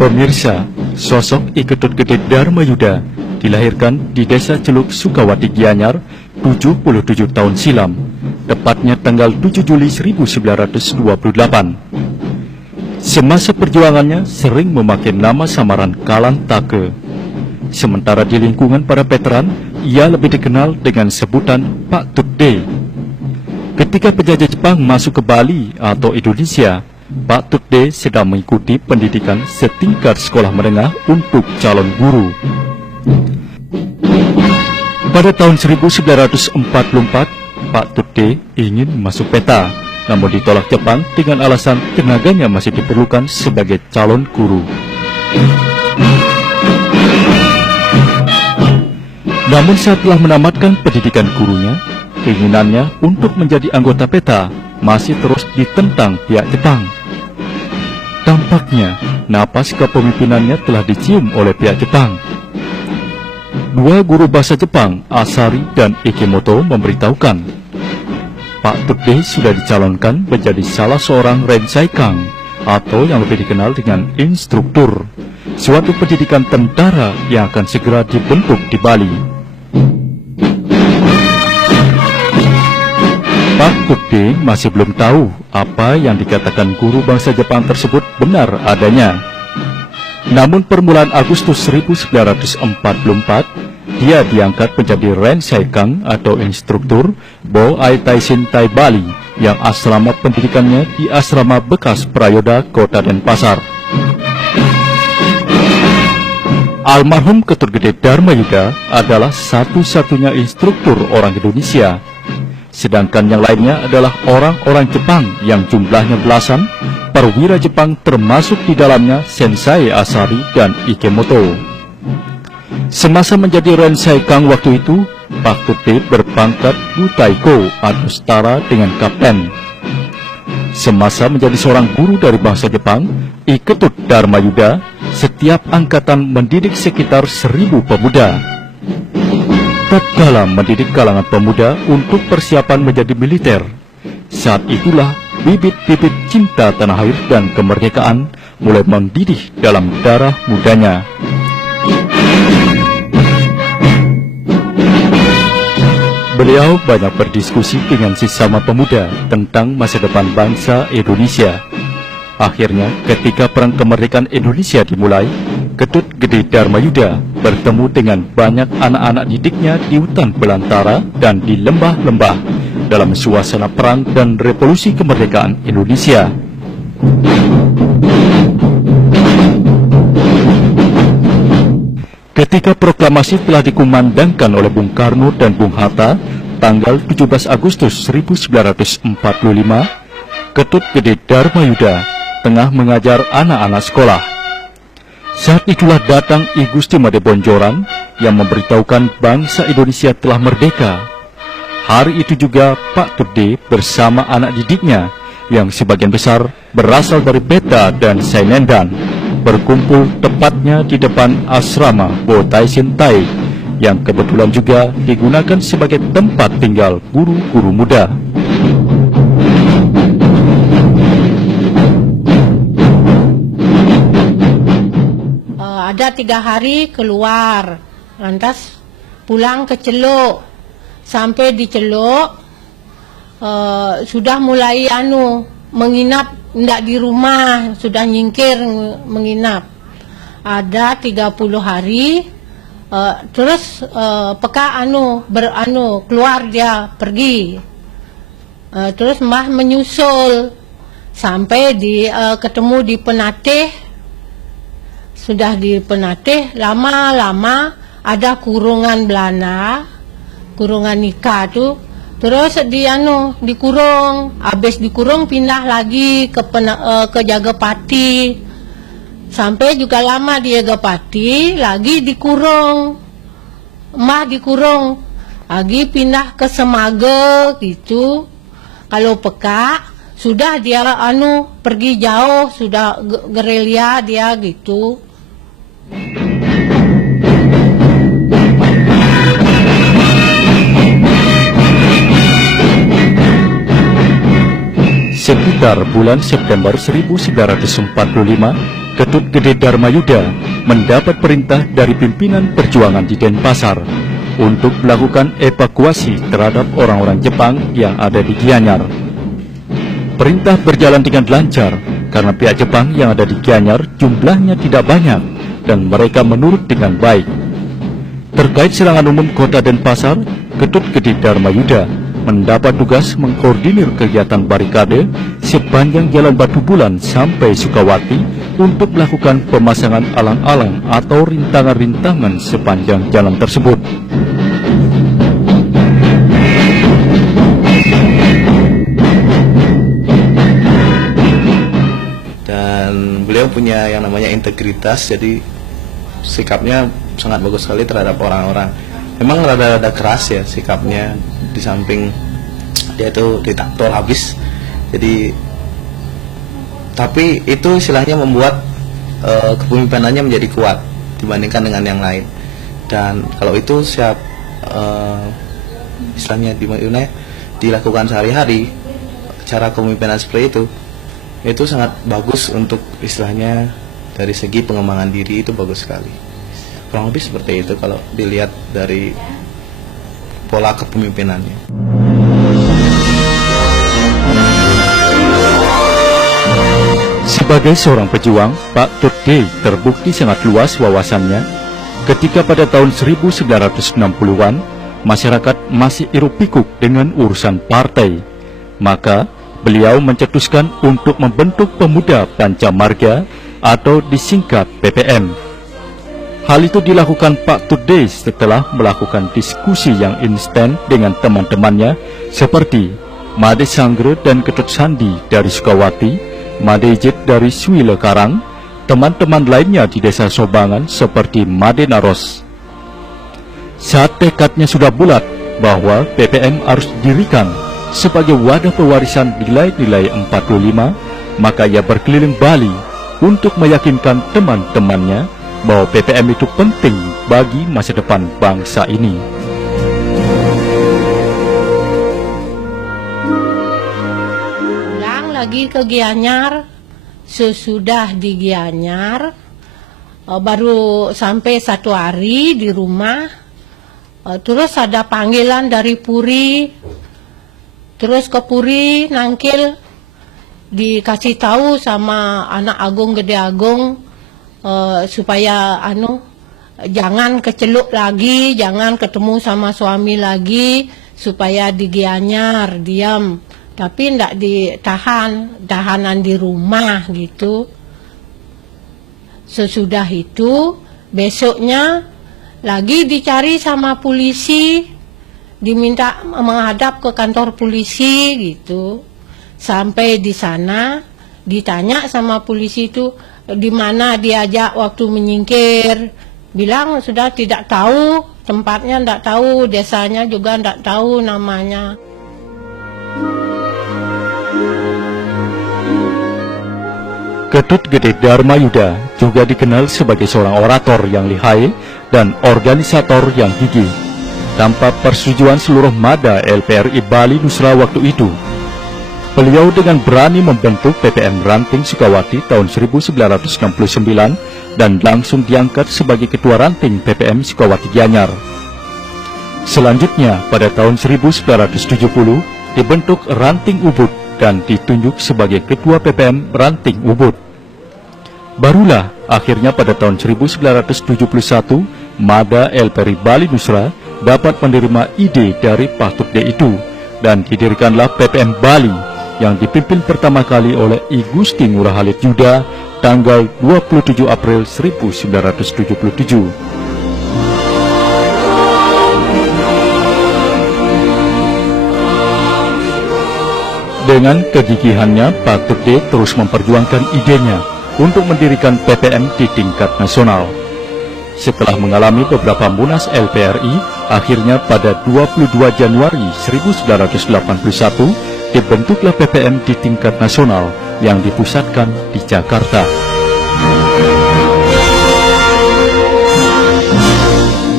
Pemirsa, sosok I Ketut Gede Darmayuda dilahirkan di Desa Celuk, Sukawati, Gianyar 77 tahun silam, tepatnya tanggal 7 Juli 1928. Semasa perjuangannya sering memakai nama samaran Kalan Take. Sementara di lingkungan para veteran, ia lebih dikenal dengan sebutan Pak Tut D. Ketika penjajah Jepang masuk ke Bali atau Indonesia, Pak Tut D sedang mengikuti pendidikan setingkat sekolah menengah untuk calon guru. Pada tahun 1944, Pak Tut D ingin masuk peta, namun ditolak Jepang dengan alasan tenaganya masih diperlukan sebagai calon guru. Namun setelah menamatkan pendidikan gurunya, keinginannya untuk menjadi anggota peta masih terus ditentang pihak Jepang. Tampaknya napas kepemimpinannya telah dicium oleh pihak Jepang. Dua guru bahasa Jepang, Asari dan Ikemoto, memberitahukan Pak Tut D sudah dicalonkan menjadi salah seorang Rensaikang atau yang lebih dikenal dengan instruktur, suatu pendidikan tentara yang akan segera dibentuk di Bali. Pak Tut D masih belum tahu apa yang dikatakan guru bangsa Jepang tersebut benar adanya. Namun permulaan Agustus 1944, dia diangkat menjadi Rensaikang atau instruktur Bo Ai Taishin Tai Bali yang asrama pendidikannya di Asrama Bekas Prayoda, Kota Denpasar. Almarhum Ketut Gede Darmayuda adalah satu-satunya instruktur orang Indonesia. Sedangkan yang lainnya adalah orang-orang Jepang yang jumlahnya belasan, perwira Jepang termasuk di dalamnya Sensei Asari dan Ikemoto. Semasa menjadi Rensaikang waktu itu, Pak Tut D berpangkat Yutaiko atau setara dengan kapten. Semasa menjadi seorang guru dari bangsa Jepang, I Ketut Darmayuda setiap angkatan mendidik sekitar 1000 pemuda. Tatkala mendidik kalangan pemuda untuk persiapan menjadi militer, saat itulah bibit-bibit cinta tanah air dan kemerdekaan mulai mendidih dalam darah mudanya. Beliau banyak berdiskusi dengan sesama pemuda tentang masa depan bangsa Indonesia. Akhirnya, ketika Perang Kemerdekaan Indonesia dimulai, Ketut Gede Darmayuda bertemu dengan banyak anak-anak didiknya di hutan belantara dan di lembah-lembah dalam suasana perang dan revolusi kemerdekaan Indonesia. Ketika proklamasi telah dikumandangkan oleh Bung Karno dan Bung Hatta tanggal 17 Agustus 1945, Ketut Gede Darmayuda tengah mengajar anak-anak sekolah. Saat itulah datang I Gusti Made Bonjoran yang memberitahukan bangsa Indonesia telah merdeka. Hari itu juga Pak Tut D bersama anak didiknya yang sebagian besar berasal dari Beta dan Sainendan berkumpul tepatnya di depan asrama Bo Taishin Tai yang kebetulan juga digunakan sebagai tempat tinggal guru-guru muda. Ada 3 hari keluar, lantas pulang ke Celuk. Sampai di Celuk sudah mulai menginap, tidak di rumah, sudah nyingkir menginap. Ada 30 hari, terus peka keluar dia pergi. Terus Mbah menyusul sampai ketemu di Penatih. Sudah di Penatih, lama-lama ada kurungan Belanda, kurungan nikah tuh. Terus dikurung, habis dikurung pindah lagi ke Jagapati. Sampai juga lama di Jagapati, lagi dikurung. Mbah dikurung, lagi pindah ke Semage gitu. Kalau peka, sudah dia pergi jauh, sudah gerilya dia gitu. Sekitar bulan September 1945, Ketut Gede Dharmayuda mendapat perintah dari pimpinan perjuangan di Denpasar untuk melakukan evakuasi terhadap orang-orang Jepang yang ada di Gianyar. Perintah berjalan dengan lancar karena pihak Jepang yang ada di Gianyar jumlahnya tidak banyak dan mereka menurut dengan baik. Terkait serangan umum kota Denpasar, Ketut Gede Dharmayuda mendapat tugas mengkoordinir kegiatan barikade sepanjang Jalan Batu Bulan sampai Sukawati untuk melakukan pemasangan alang-alang atau rintangan-rintangan sepanjang jalan tersebut. Dan beliau punya yang namanya integritas, jadi sikapnya sangat bagus sekali terhadap orang-orang. Memang rada-rada keras ya sikapnya, di samping dia itu diktator habis. Jadi tapi itu istilahnya membuat kepemimpinannya menjadi kuat dibandingkan dengan yang lain. Dan kalau itu siap istilahnya dilakukan sehari-hari, cara kepemimpinan seperti itu sangat bagus untuk istilahnya dari segi pengembangan diri, itu bagus sekali. Kurang lebih seperti itu kalau dilihat dari pola kepemimpinannya. Sebagai seorang pejuang, Pak Tut Dey terbukti sangat luas wawasannya ketika pada tahun 1960-an masyarakat masih hiruk pikuk dengan urusan partai. Maka beliau mencetuskan untuk membentuk Pemuda Pancamarga atau disingkat PPM. Hal itu dilakukan Pak Tut Dey setelah melakukan diskusi yang instan dengan teman-temannya seperti Made Sangre dan Ketut Sandi dari Sukawati, Made Ijit dari Suile Karang, teman-teman lainnya di desa Sobangan seperti Made Naros. Saat tekadnya sudah bulat bahwa PPM harus didirikan sebagai wadah pewarisan nilai-nilai 45, maka ia berkeliling Bali untuk meyakinkan teman-temannya bahwa PPM itu penting bagi masa depan bangsa ini. Pulang lagi ke Gianyar, sesudah di Gianyar baru sampai 1 hari di rumah, terus ada panggilan dari Puri, terus ke Puri nangkil, dikasih tahu sama anak Agung Gede Agung supaya jangan keceluk lagi, jangan ketemu sama suami lagi, supaya di Gianyar diam, tapi ndak ditahan, tahanan di rumah gitu. Sesudah itu besoknya lagi dicari sama polisi, diminta menghadap ke kantor polisi gitu. Sampai di sana ditanya sama polisi itu di mana diajak waktu menyingkir, bilang sudah tidak tahu tempatnya, tidak tahu desanya juga, tidak tahu namanya. Ketut Gede Dharmayuda juga dikenal sebagai seorang orator yang lihai dan organisator yang gigih. Tanpa persetujuan seluruh Mada LPRI Bali Nusra waktu itu, beliau dengan berani membentuk PPM Ranting Sukawati tahun 1969 dan langsung diangkat sebagai Ketua Ranting PPM Sukawati Gianyar. Selanjutnya pada tahun 1970 dibentuk Ranting Ubud dan ditunjuk sebagai Ketua PPM Ranting Ubud. Barulah akhirnya pada tahun 1971 Mada LPRI Bali Nusra dapat menerima ide dari Pak Tut Dey itu, dan didirikanlah PPM Bali yang dipimpin pertama kali oleh I Gusti Ngurah Halid Yuda tanggal 27 April 1977. Dengan kegigihannya, Pak Tut Dey terus memperjuangkan idenya untuk mendirikan PPM di tingkat nasional. Setelah mengalami beberapa munas LPRI, akhirnya pada 22 Januari 1981 dibentuklah PPM di tingkat nasional yang dipusatkan di Jakarta.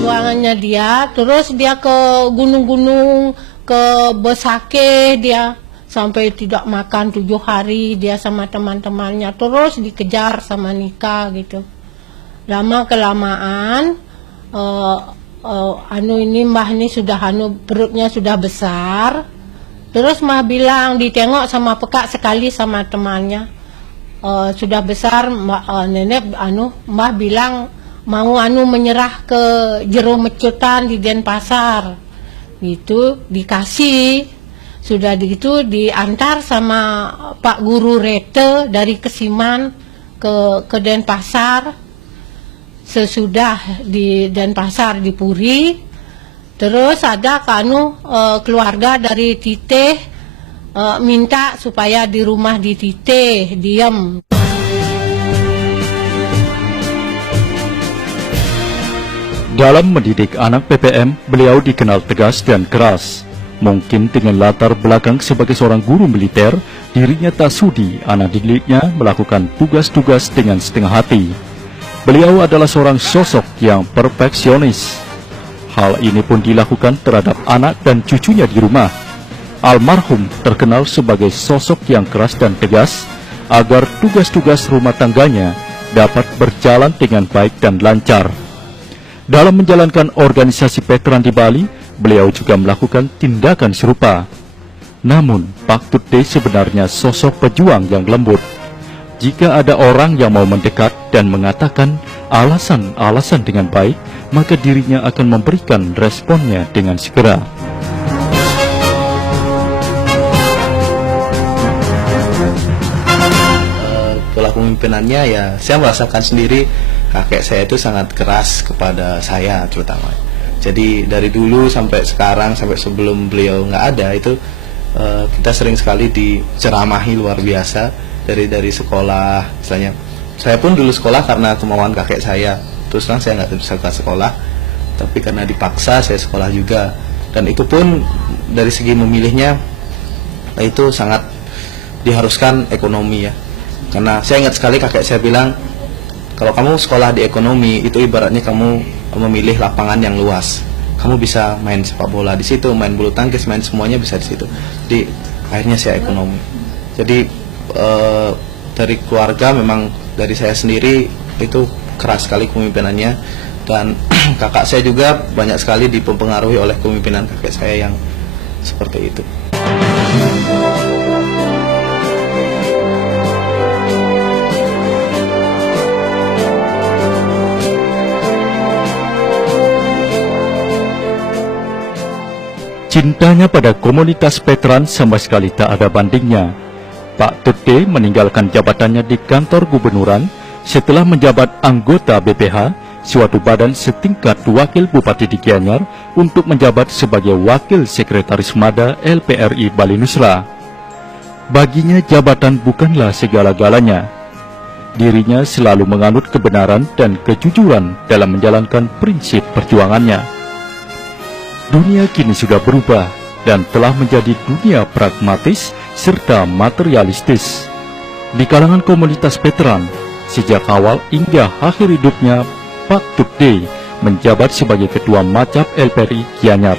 Ruangannya dia, terus dia ke gunung-gunung, ke Besake dia sampai tidak makan 7 hari dia sama teman-temannya, terus dikejar sama nikah gitu. Lama kelamaan ini mbah ini sudah perutnya sudah besar. Terus mbah bilang, ditengok sama peka sekali sama temannya, sudah besar, mbah bilang mau menyerah ke jero mecutan di Denpasar. Gitu dikasih. Sudah gitu diantar sama Pak Guru Rete dari Kesiman ke Denpasar. Sesudah di Denpasar di Puri, terus ada keluarga dari Titeh minta supaya di rumah di Titeh diem. Dalam mendidik anak PPM, beliau dikenal tegas dan keras. Mungkin dengan latar belakang sebagai seorang guru militer, dirinya tak sudi anak didiknya melakukan tugas-tugas dengan setengah hati. Beliau adalah seorang sosok yang perfeksionis. Hal ini pun dilakukan terhadap anak dan cucunya di rumah. Almarhum terkenal sebagai sosok yang keras dan tegas agar tugas-tugas rumah tangganya dapat berjalan dengan baik dan lancar. Dalam menjalankan organisasi veteran di Bali, beliau juga melakukan tindakan serupa. Namun, Pak Tutte sebenarnya sosok pejuang yang lembut. Jika ada orang yang mau mendekat dan mengatakan alasan-alasan dengan baik, maka dirinya akan memberikan responnya dengan segera. Pola kepemimpinannya ya, saya merasakan sendiri kakek saya itu sangat keras kepada saya terutama. Jadi dari dulu sampai sekarang, sampai sebelum beliau nggak ada itu, kita sering sekali diceramahi luar biasa dari sekolah. Misalnya saya pun dulu sekolah karena kemauan kakek saya. Terus terang saya nggak bisa ke sekolah, tapi karena dipaksa saya sekolah juga. Dan itu pun dari segi memilihnya itu sangat diharuskan ekonomi ya. Karena saya ingat sekali kakek saya bilang, kalau kamu sekolah di ekonomi itu ibaratnya kamu memilih lapangan yang luas. Kamu bisa main sepak bola di situ, main bulu tangkis, main semuanya bisa di situ. Jadi akhirnya saya ekonomi. Jadi dari keluarga memang dari saya sendiri itu keras sekali kepemimpinannya, dan kakak saya juga banyak sekali dipengaruhi oleh kepemimpinan kakek saya yang seperti itu. Cintanya pada komunitas veteran sama sekali tak ada bandingnya. Pak Tutte meninggalkan jabatannya di kantor gubernuran setelah menjabat anggota BPH, suatu badan setingkat wakil bupati di Gianyar, untuk menjabat sebagai wakil sekretaris MADA LPRI Bali Nusra. Baginya jabatan bukanlah segala-galanya. Dirinya selalu menganut kebenaran dan kejujuran dalam menjalankan prinsip perjuangannya. Dunia kini sudah berubah dan telah menjadi dunia pragmatis serta materialistis. Di kalangan komunitas veteran, sejak awal hingga akhir hidupnya, Pak Tutte menjabat sebagai Ketua Macap LPRI Gianyar.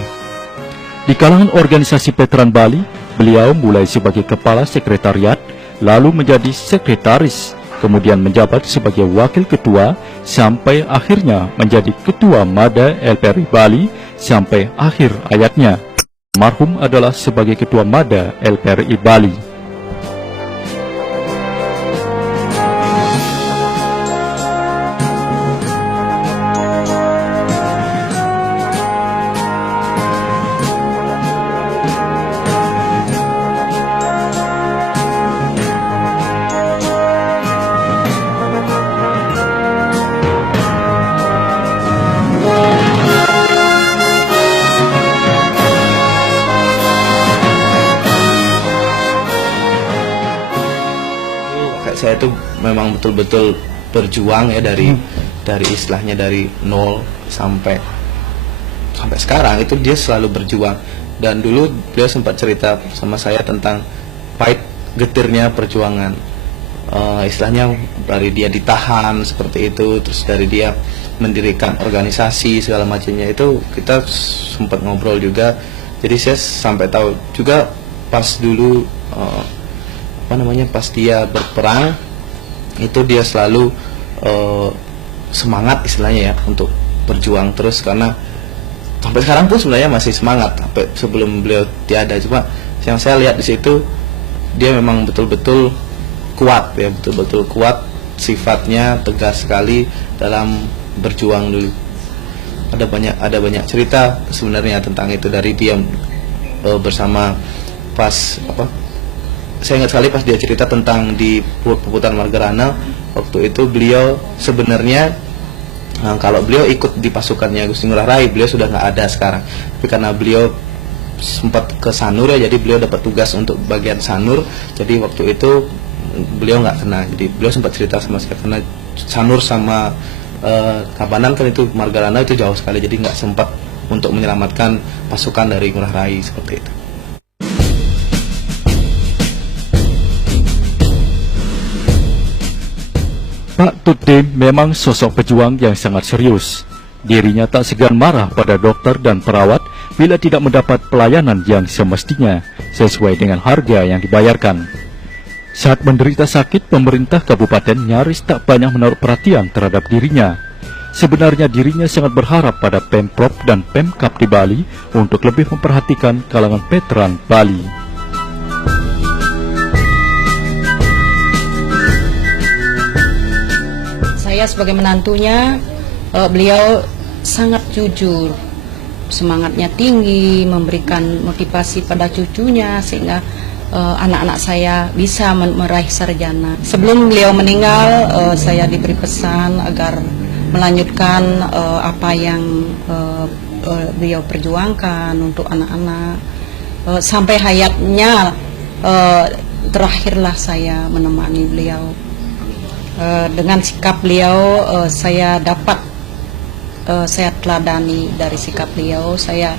Di kalangan organisasi veteran Bali, beliau mulai sebagai Kepala Sekretariat, lalu menjadi Sekretaris, kemudian menjabat sebagai Wakil Ketua, sampai akhirnya menjadi Ketua MADA LPRI Bali sampai akhir hayatnya. Almarhum adalah sebagai Ketua MADA LPRI Bali. Saya itu memang betul-betul berjuang ya, dari istilahnya dari nol sampai sekarang itu dia selalu berjuang. Dan dulu beliau sempat cerita sama saya tentang pahit getirnya perjuangan, istilahnya dari dia ditahan seperti itu, terus dari dia mendirikan organisasi segala macamnya, itu kita sempat ngobrol juga. Jadi saya sampai tahu juga pas dulu pas dia berperang itu dia selalu semangat istilahnya ya untuk berjuang terus, karena sampai sekarang pun sebenarnya masih semangat sampai sebelum beliau tiada. Cuma yang saya lihat di situ dia memang betul-betul kuat ya, betul-betul kuat, sifatnya tegas sekali dalam berjuang dulu. Ada banyak cerita sebenarnya tentang itu dari dia bersama pas saya ingat sekali pas dia cerita tentang di Puputan Margarana. Waktu itu beliau sebenarnya kalau beliau ikut di pasukannya Gusti Ngurah Rai, beliau sudah nggak ada sekarang. Tapi karena beliau sempat ke Sanur ya, jadi beliau dapat tugas untuk bagian Sanur. Jadi waktu itu beliau nggak kena. Jadi beliau sempat cerita sama saya, karena Sanur sama Tabanan kan itu Margarana itu jauh sekali, jadi nggak sempat untuk menyelamatkan pasukan dari Ngurah Rai seperti itu. Pak Tutim memang sosok pejuang yang sangat serius. Dirinya tak segan marah pada dokter dan perawat bila tidak mendapat pelayanan yang semestinya sesuai dengan harga yang dibayarkan. Saat menderita sakit, pemerintah kabupaten nyaris tak banyak menaruh perhatian terhadap dirinya. Sebenarnya dirinya sangat berharap pada Pemprov dan Pemkab di Bali untuk lebih memperhatikan kalangan veteran Bali. Saya sebagai menantunya, beliau sangat jujur, semangatnya tinggi, memberikan motivasi pada cucunya sehingga anak-anak saya bisa meraih sarjana. Sebelum beliau meninggal, saya diberi pesan agar melanjutkan apa yang beliau perjuangkan untuk anak-anak. Sampai hayatnya terakhirlah saya menemani beliau. Dengan sikap beliau saya dapat saya teladani dari sikap beliau, saya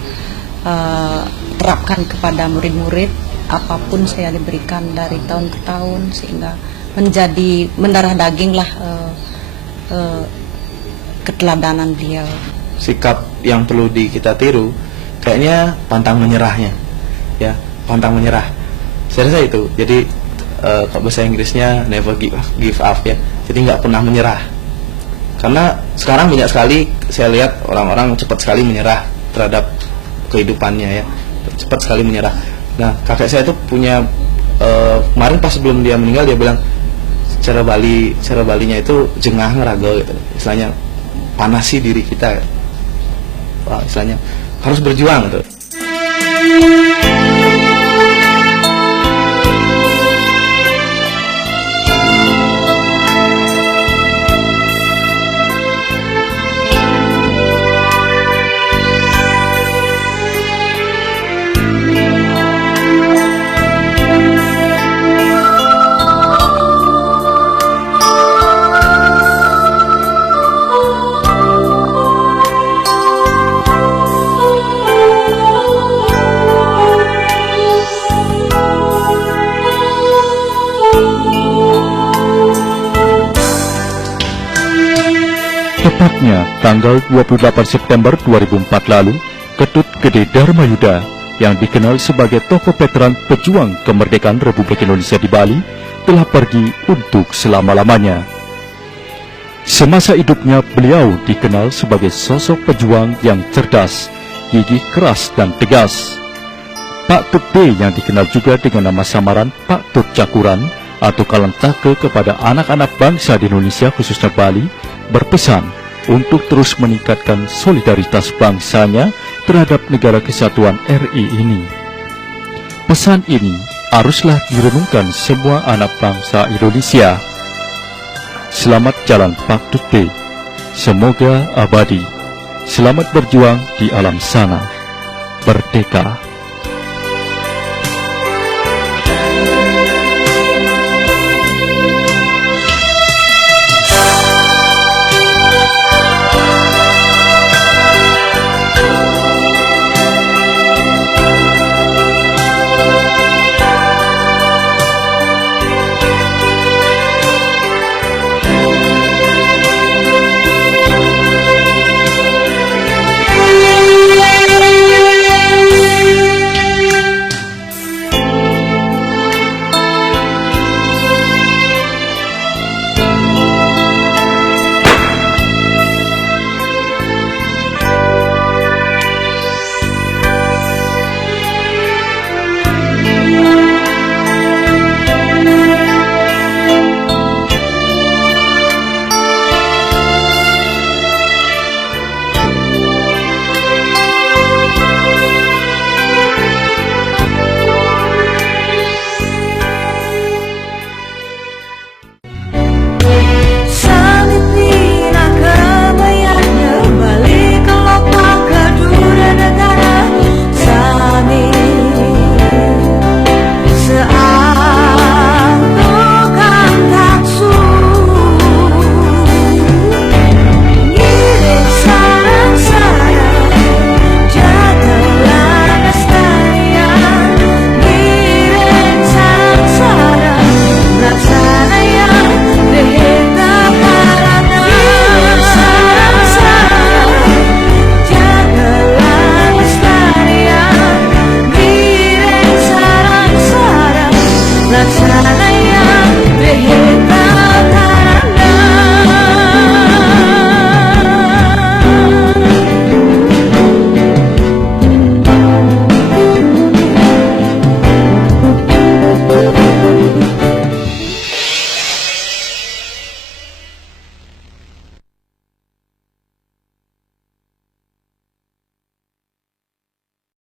terapkan kepada murid-murid apapun saya diberikan dari tahun ke tahun, sehingga menjadi mendarah daging lah keteladanan beliau. Sikap yang perlu kita tiru kayaknya pantang menyerahnya ya, pantang menyerah. Saya rasa itu. Jadi kalau bahasa Inggrisnya never give up ya. Jadi nggak pernah menyerah. Karena sekarang banyak sekali saya lihat orang-orang cepat sekali menyerah terhadap kehidupannya ya, cepat sekali menyerah. Nah, kakek saya itu punya kemarin pas sebelum dia meninggal dia bilang cara Balinya itu jengah ngerago gitu. Istilahnya panasi diri kita. Wah, istilahnya harus berjuang gitu. Tepatnya tanggal 28 September 2004 lalu, Ketut Gede Dharma Yuda yang dikenal sebagai tokoh veteran pejuang kemerdekaan Republik Indonesia di Bali telah pergi untuk selama-lamanya. Semasa hidupnya beliau dikenal sebagai sosok pejuang yang cerdas, gigih keras dan tegas. Pak Tut D yang dikenal juga dengan nama samaran Pak Tut Cakuran atau Kalentake kepada anak-anak bangsa di Indonesia khususnya Bali berpesan untuk terus meningkatkan solidaritas bangsanya terhadap negara kesatuan RI ini. Pesan ini haruslah direnungkan semua anak bangsa Indonesia. Selamat jalan Pak Tut D. Semoga abadi. Selamat berjuang di alam sana. Merdeka. bijaksana